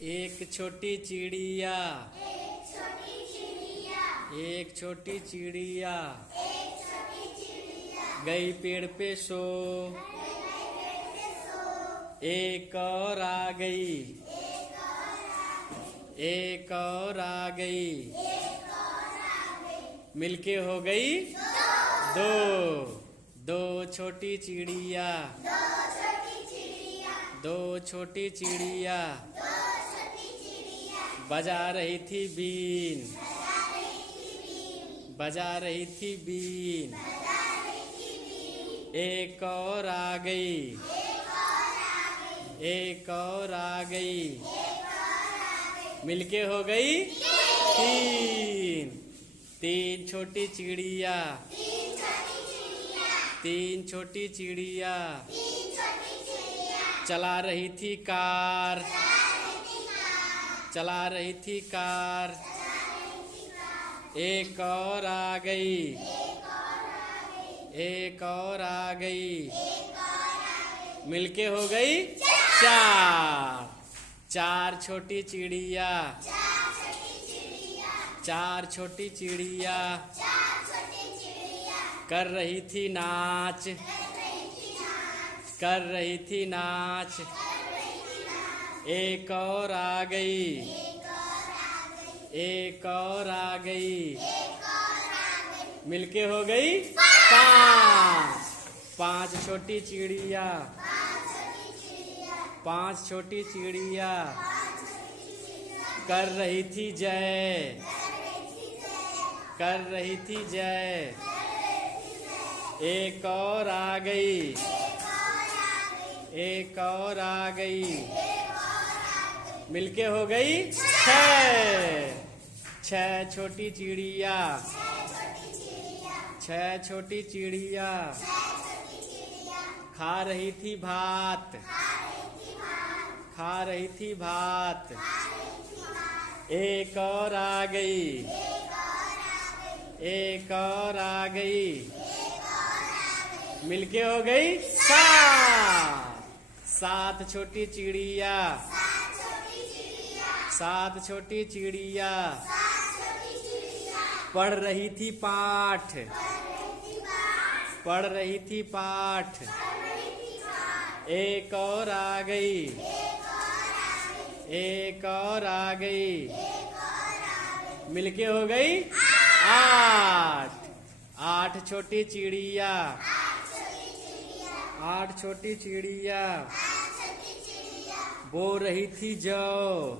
एक छोटी चिड़िया, एक छोटी चिड़िया गई पेड़ पे सो, एक और आ गई, एक और आ गई, मिलके हो गई दो। दो छोटी चिड़िया, दो छोटी चिड़िया बजा रही थी बीन, बजा रही थी बीन। एक और आ गई, एक और आ गई, मिलके हो गई तीन। तीन छोटी चिड़िया, तीन छोटी चिड़िया चला रही थी कार, चला रही थी कार। एक और आ गई, एक और आ गई, मिलके हो गई चार। चार छोटी चिड़िया, चार छोटी चिड़िया कर रही थी नाच, कर रही थी नाच। एक और आ गई, एक और आ गई, मिलके हो गई पांच। पांच छोटी चिड़िया, पांच छोटी चिड़िया कर रही थी जय, कर रही थी जय। एक और आ गई, एक और आ गई, मिलके हो गई छह। छह छोटी चिड़िया, छह छोटी चिड़िया खा रही थी भात, खा रही थी भात। एक और आ गई, एक और आ गई, मिलके हो गई सात। सात छोटी चिड़िया, सात छोटी चिड़िया पढ़ रही थी पाठ, पढ़ रही थी पाठ। एक और आ गई, एक और आ गई, मिलके हो गई आठ। आठ छोटी चिड़िया, आठ छोटी चिड़िया बो रही थी जौ,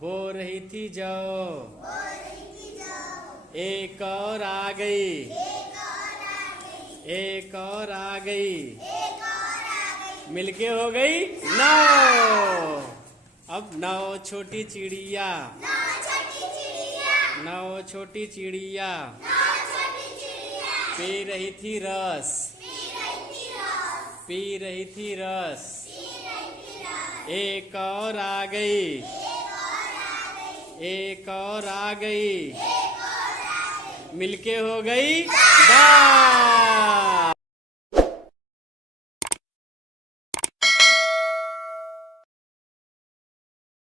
बो रही थी जौ। एक और आ गई, एक और आ गई, मिलके हो गई नौ। अब नौ छोटी चिड़िया, नौ छोटी चिड़िया पी रही थी रस, पी रही थी रस। एक और आ गई, एक और आ गई, मिलके हो गई 10।